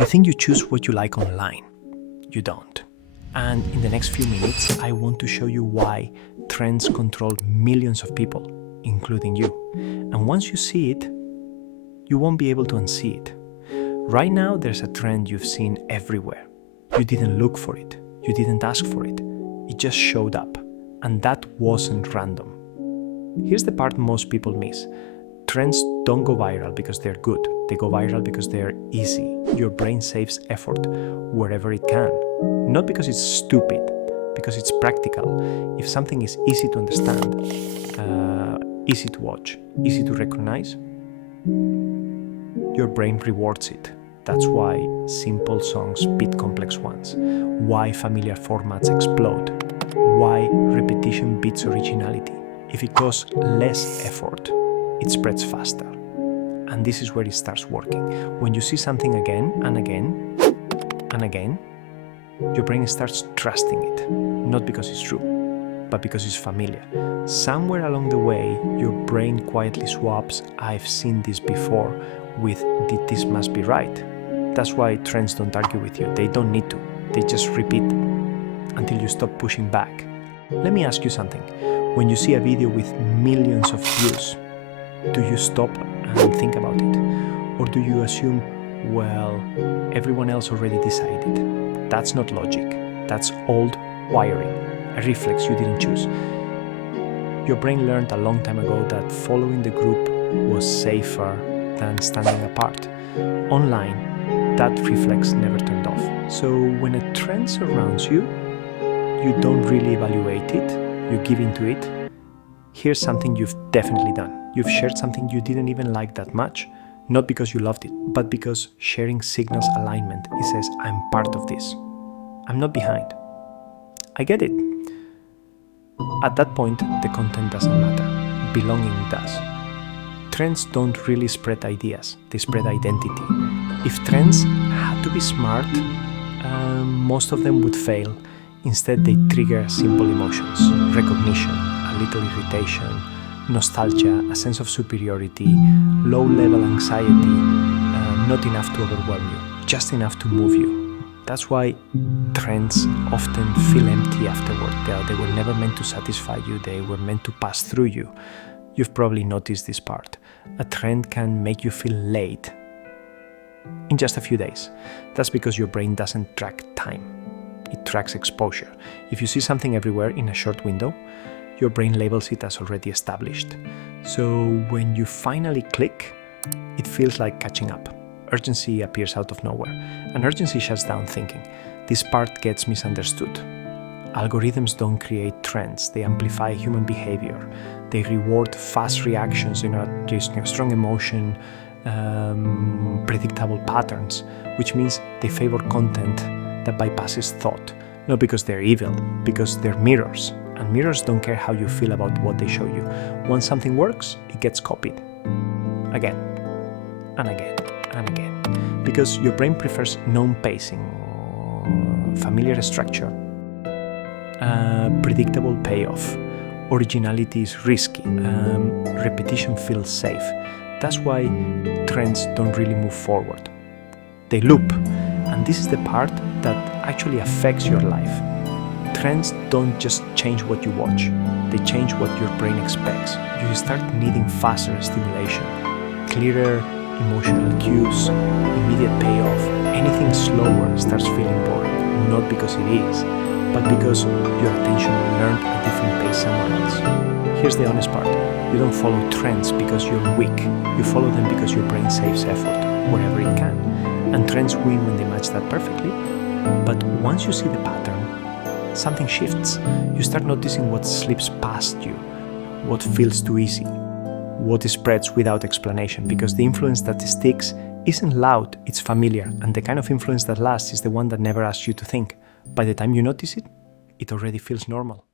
You think you choose what you like online. You don't. And in the next few minutes, I want to show you why trends control millions of people, including you. And once you see it, you won't be able to unsee it. Right now, there's a trend you've seen everywhere. You didn't look for it. You didn't ask for it. It just showed up. And that wasn't random. Here's the part most people miss. Trends don't go viral because they're good. They go viral because they're easy. Your brain saves effort wherever it can. Not because it's stupid, because it's practical. If something is easy to understand, easy to watch, easy to recognize, your brain rewards it. That's why simple songs beat complex ones, why familiar formats explode, why repetition beats originality. If it costs less effort, it spreads faster. And this is where it starts working. When you see something again and again and again, your brain starts trusting it, not because it's true, but because it's familiar. Somewhere along the way, your brain quietly swaps "I've seen this before" with "this must be right." That's why trends don't argue with you. They don't need to. They just repeat until you stop pushing back. Let me ask you something. When you see a video with millions of views, do you stop and think about it? Or do you assume, well, everyone else already decided? That's not logic. That's old wiring, a reflex you didn't choose. Your brain learned a long time ago that following the group was safer than standing apart. Online, that reflex never turned off. So when a trend surrounds you, you don't really evaluate it, you give into it. Here's something you've definitely done. You've shared something you didn't even like that much, not because you loved it, but because sharing signals alignment. It says, I'm part of this. I'm not behind. I get it. At that point, the content doesn't matter. Belonging does. Trends don't really spread ideas, they spread identity. If trends had to be smart, most of them would fail. Instead, they trigger simple emotions, recognition, a little irritation, nostalgia, a sense of superiority, low-level anxiety, not enough to overwhelm you, just enough to move you. That's why trends often feel empty afterward. They were never meant to satisfy you, they were meant to pass through you. You've probably noticed this part. A trend can make you feel late in just a few days. That's because your brain doesn't track time. It tracks exposure. If you see something everywhere in a short window, your brain labels it as already established. So when you finally click, it feels like catching up. Urgency appears out of nowhere, and urgency shuts down thinking. This part gets misunderstood. Algorithms don't create trends, they amplify human behavior. They reward fast reactions, strong emotion, predictable patterns, which means they favor content that bypasses thought, not because they're evil, because they're mirrors. And mirrors don't care how you feel about what they show you. Once something works, it gets copied. Again, and again, and again. Because your brain prefers known pacing, familiar structure, predictable payoff. Originality is risky. Repetition feels safe. That's why trends don't really move forward. They loop. And this is the part that actually affects your life. Trends don't just change what you watch, they change what your brain expects. You start needing faster stimulation, clearer emotional cues, immediate payoff. Anything slower starts feeling boring, not because it is, but because your attention learned a different pace somewhere else. Here's the honest part. You don't follow trends because you're weak. You follow them because your brain saves effort wherever it can. And trends win when they match that perfectly. But once you see the pattern, something shifts. You start noticing what slips past you, what feels too easy, what spreads without explanation, because the influence that sticks isn't loud, it's familiar, and the kind of influence that lasts is the one that never asks you to think. By the time you notice it, it already feels normal.